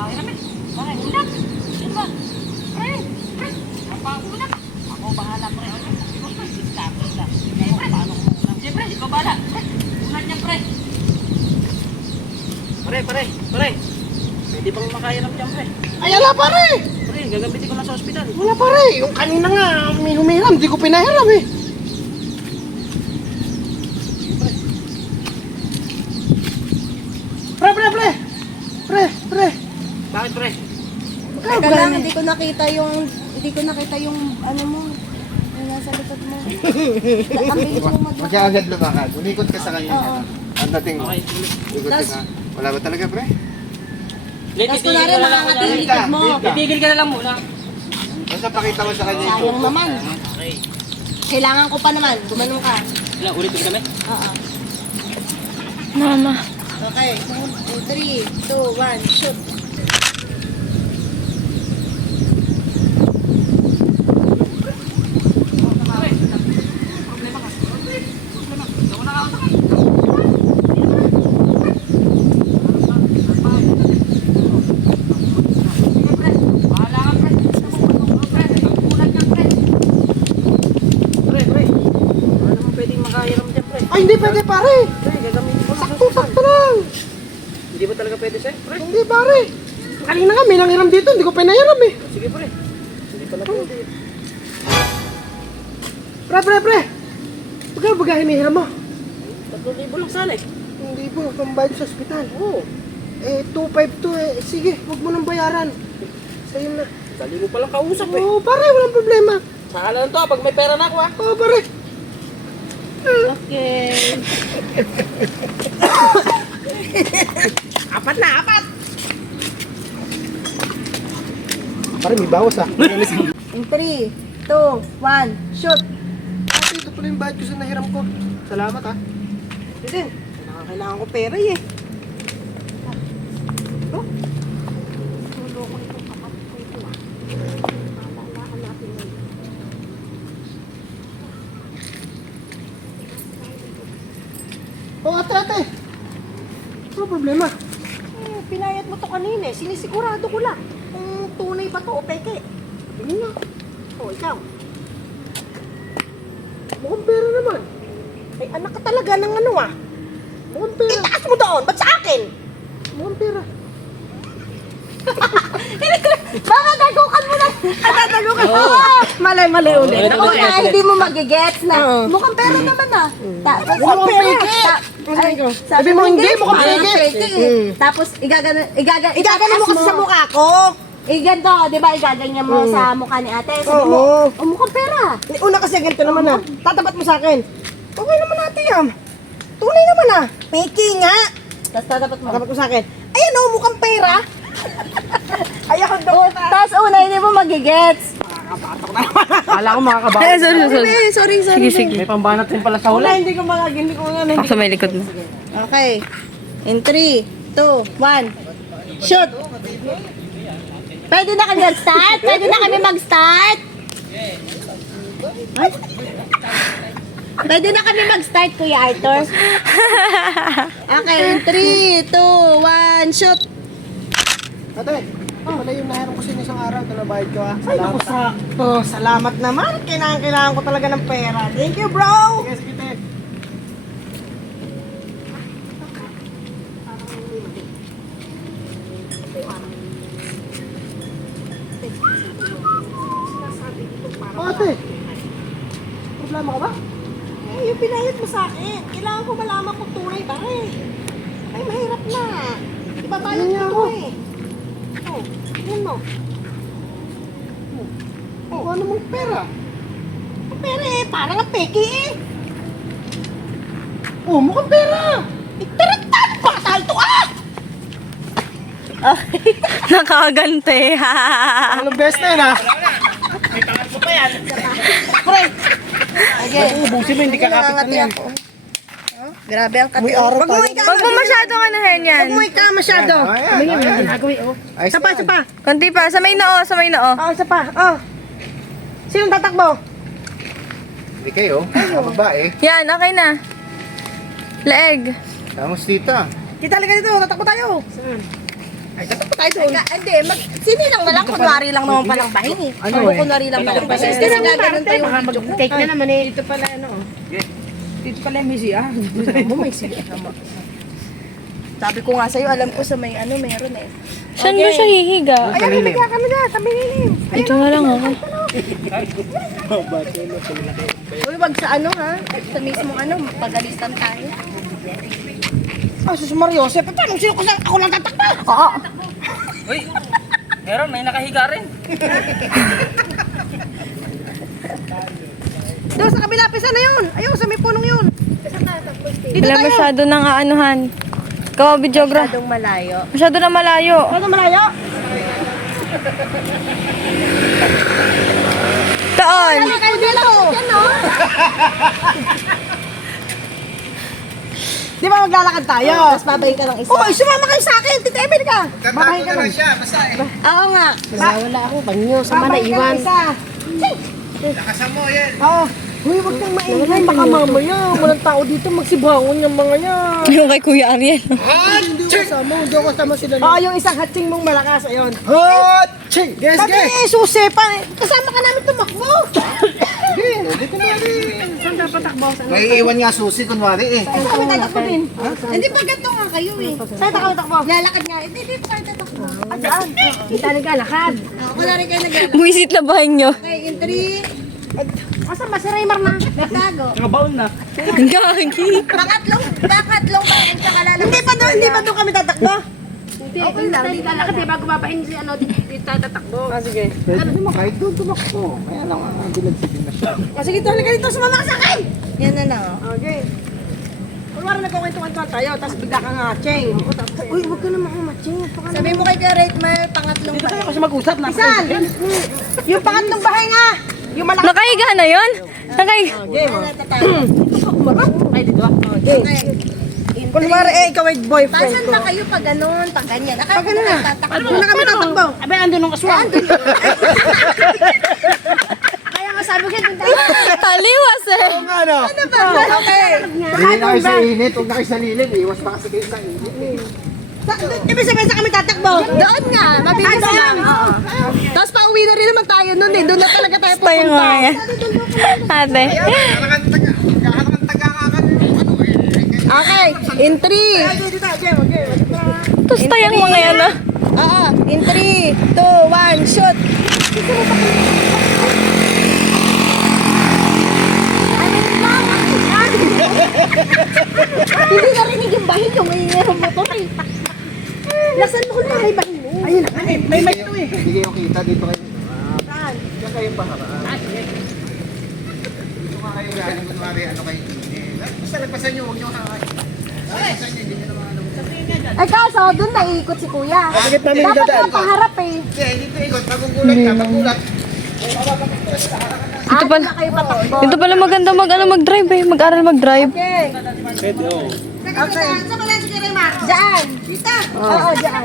makakairam eh. Bakit? Unak! Yan ba? Pre! Pre! Napaunak! Ako bahala pre. Ikaw pre, discount lang. Eh pre, paano ko unak? Siyempre, ikaw bahala. Pre, unak niya pre. Pre. Pwede bang makairam dyan pre? Ay, ala pare! Pre, gagamitin ko lang sa ospital. Wala pare, yung kanina nga, may humiram, di ko pinahiram eh. Pre. Bakit pre? Teka lang, hindi ko nakita yung ano mo. Yung nasa likod mo. Ang bilis mo Huwag ka agad lumakad, umikot ka sa kanya. Oo. Ang dating mo. Okay, Umikot ka Tas- na. Wala ba talaga pre? Tapos kunwari makakati yung likod mo. Titigil ka na lang muna. Basta pakita mo sa kanya yung Sayang naman. Okay. Kailangan ko pa naman. Gumanong ka. Ilang ulit kami? Oo. Mama. Okay. 3, 2, 1, shoot. Ay, hindi pwede pare! Sakto lang! Hindi ba talaga pwede sa'yo, pre? Hindi pare! Kanina nga, may nanghiram dito, hindi ko pinahiram eh. Sige, pre. Hindi pala pwede. Pre! Magkano ba hinihiram mo? 3,000 lang sana eh. Hindi po, pambayad sa ospital. Oo. Eh, 252 eh. Sige, huwag mo nang bayaran. Sa'yo na. Dali mo palang kausap eh. Oo, pare, walang problema. Saka lang to, pag may pera na ako ah. Oo, pare. Okay. Apat na, apat! Pare, may bawas ah. In 3, 2, 1, shoot. Ate, ito pala yung bayad ko sa nahiram ko. Salamat ah. Din. Kailangan ko pera eh. Oo, ate. Ano problema? Pinayat mo to kanina eh. Sinisigurado ko lang. Kung tunay ba to o peke. Tingin nga. O, ikaw. Mukhang pera naman. Ay, anak ka talaga ng ano ah. Mukhang pera. Itaas mo doon. Ba't sa akin? Mukhang pera. Baka dagukan mo na. Dagukan mo. Mali ulit. Ako na, hindi mo magigets na. Mukhang pera naman ah. Mukhang peke. Sabi mo hindi, mukhang peke. Tapos, igaganon mo kasi sa mukha ko. Ganito, di ba, igaganyan mo sa mukha ni ate. Sabi mo, mukhang pera. Una kasi ganito naman ah. Tatapat mo sa akin. Okay naman natin yan. Tunay naman ah. Peke nga. Tapos tatapat mo. Tatapat mo sa akin. Ayan o, mukhang pera. Ayaw daw. Tapos una, hindi mo magigets. Kala ko makakabahan. Ay, sorry. Sige. May pambanat rin pala sa Wala, huli. hindi ko magagindi ko nga. Ako sa may likod mo. Okay. In 3, 2, 1. Shoot! Pwede na kami mag-start? Pwede na kami mag-start, Kuya Arthur? Okay, in 3, 2, 1, shoot! Ate, ito pala yung nahiram ko sa inyo isang araw. Ito na bayad ko ah. Ay, naku, salamat naman. Kailangan ko talaga ng pera. Thank you, bro! Sige, te. Oh, ate. Problema ka ba? Eh, yung pinayad mo sa akin. Kailangan ko malaman kung tunay ba eh. Ay, mahirap na. Ibabayad Hindi ko ako. to eh. Oh, tingnan mo. Oh, ano mong pera? Pero eh, parang ang peke eh. Oh, mukhang pera! Tarantado pa tayo to ah! Nakagante. Anong best na yun ah? Pre! Okay. Ubusin mo, hindi ka kapit Nangangati yan. ako. Oh, grabe ang kati. May araw Wag mo tayo. ika. Huwag mo masyadong anahin yan. Wag mo ika masyado. Ayan. Ayos Isa pa, yan. isa pa. Konti pa. Sa may noo. Oh, isa pa. Oh. Sinong tatakbo? Hindi kayo, mga babae. Yan, okay na. Leeg. Tamos tita. Kita talaga dito, tatakbo tayo. Ay, tatakot tayo doon. Hindi, sinilang na lang, kunwari lang naman palang bahin eh. Ano eh? Kunwari lang palang bahin. Kasi gaganon pa yung video ko. Take na naman eh. Dito pala ano. Dito pala yung misi ah. Mo may sige naman. Sabi ko nga sa'yo, alam ko sa may ano, meron eh. Saan ba siya hihiga? Ayan, higa ka na dyan. Sabi nilim. Ito na lang ako. Uy, wag sa ano ha? Sa mismong ano, pagalitan tayo. Ah, sus Mariosep. Paano sino ko ako lang tatakbo? Oo. Uy, meron, may nakahiga rin. Doon sa kabila, pisa na yun. Ayun, sa may punong yun. Dito Wala tayo. masyado nang aanuhan. Ikaw, videogra. Masyadong malayo. Masyado na malayo. Ano malayo? Taon. Ano kayo dito? Di ba maglalakad tayo? Tapos babayin ka ng isa. Uy, sumama kayo sa akin. Tita Emil ka. Babahin ka lang. Oo nga. Wala ako. Banyo. Sama na iwan. Nakasamo yan. Oo. Uy, wag kang maingay. Baka mamaya. Walang tao dito. Magsibangon yung mga yan. Yung kay Kuya Ariel. Hindi ko kasama. Hindi ko kasama sila. Oo, yung isang hatsing mong malakas. Ayun. Hot-ching! Yes, Sabi eh, susi pa. Kasama ka namin tumakbo. Saan dapat takbo? May iwan nga susi, kunwari eh. Saan kami tatakbo din? Hindi pa ganito nga kayo eh. Saan kami takbo? Lalakad nga. Hindi pa tatakbo. Saan? Hindi tayo naglalakad. Kunwari kayo naglalakad. Buwisit na bahay nyo. Okay, in 3. Asa ba si Raymar na? Nagtago. Nakabaon na. Gagi. Pangatlong bayan sa kalalabas. Hindi pa doon kami tatakbo. Okay lang. Hindi lalakad eh. Bago babahin si ano, dito tayo tatakbo. Sige. Pwede naman kahit doon tumakbo. Kaya lang ang bilagsigin na siya. Sige, halika dito. Sumama ka sa akin. Yan na lang. oh. Okay. Kunwari nagkukwentuhan tayo, tapos bigla ka nga, Cheng. Uy, huwag ka naman umacheng. Sabi mo kay Garrett, may pangatlong Dito tayo bayan. kasi mag-usap na. Isan! Yung pangatlong bahay nga! Yung malaki. Nakahiga na yun? Nakahiga. Game. Wala natatakot. Marap. Ay, dito ah. Okay. Kunwari eh, ikaw ay boyfriend Pasan ko. ba kayo pag ganun, pag ganyan? Akala Pag ganun ko na. nagtatakbo. Paano na kami tatakbo? Abay, andun ang aswang. Kaya nga sabi ko, dun tayo. Taliwas eh. Ano? Okay. Hindi na kayo sa init, huwag na kayo sa lilim. Iwas pa kasi kayo sa init eh. Ibig sabihin sa kami tatakbo. Doon nga, mabilis lang. Oo. Tapos pauwi na rin naman tayo nun eh. Doon na talaga tayo Tayo pupunta. nga yan. Ate. Okay, in 3. Dito tayo, Jem. Okay. Tapos tayang mga yan ah. Oo, in 3, 2, 1, shoot. Hindi narinig yung bahin yung may motor eh. Nasaan mo kung bahin mo? Ayun, may mic to eh. Hindi kayo kita dito kayo. Diyan kayo paharaan. Dito nga kayo galing, kunwari ano kayo. Basta nagpasan nyo, huwag nyo kakain. Nagpasan nyo, hindi nyo naman ano. Ay kaso, doon naiikot si kuya. Bakit namin Dapat dadaan? yung paharap eh. Hindi, dito ikot. Magugulat ka, magulat. Ito pala, na kayo patakbo. ito pala maganda mag-drive eh. Mag-aral mag-drive. Okay. Okay. Saan mo lang si Raymar? Diyan. Dito. Oo, diyan.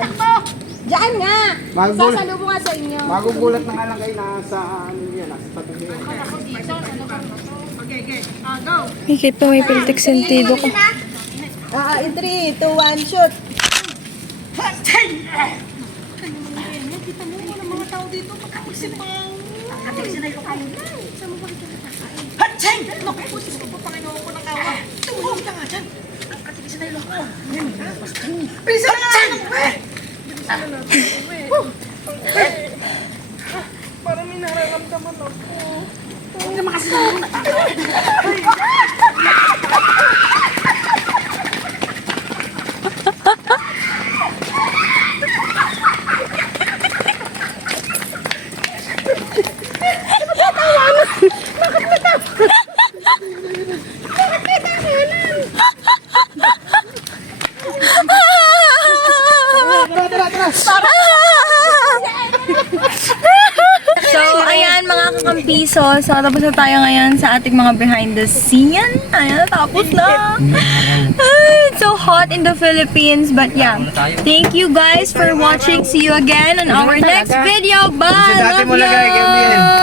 Diyan nga. Magugulat. Sasalubong nga sa inyo. Magugulat na nga lang kayo nasa ano yun, nasa tabi yun. Higit pa may piltik sentido ko. In 3, 2, 1, shoot. Parang may nararamdaman ako. So, ayan mga kakampiso. So, tapos na tayo ngayon sa ating mga behind the scene. Ayan, tapos na. Ay, it's so hot in the Philippines. But yeah, thank you guys for watching. See you again on our next video. Bye! Love you!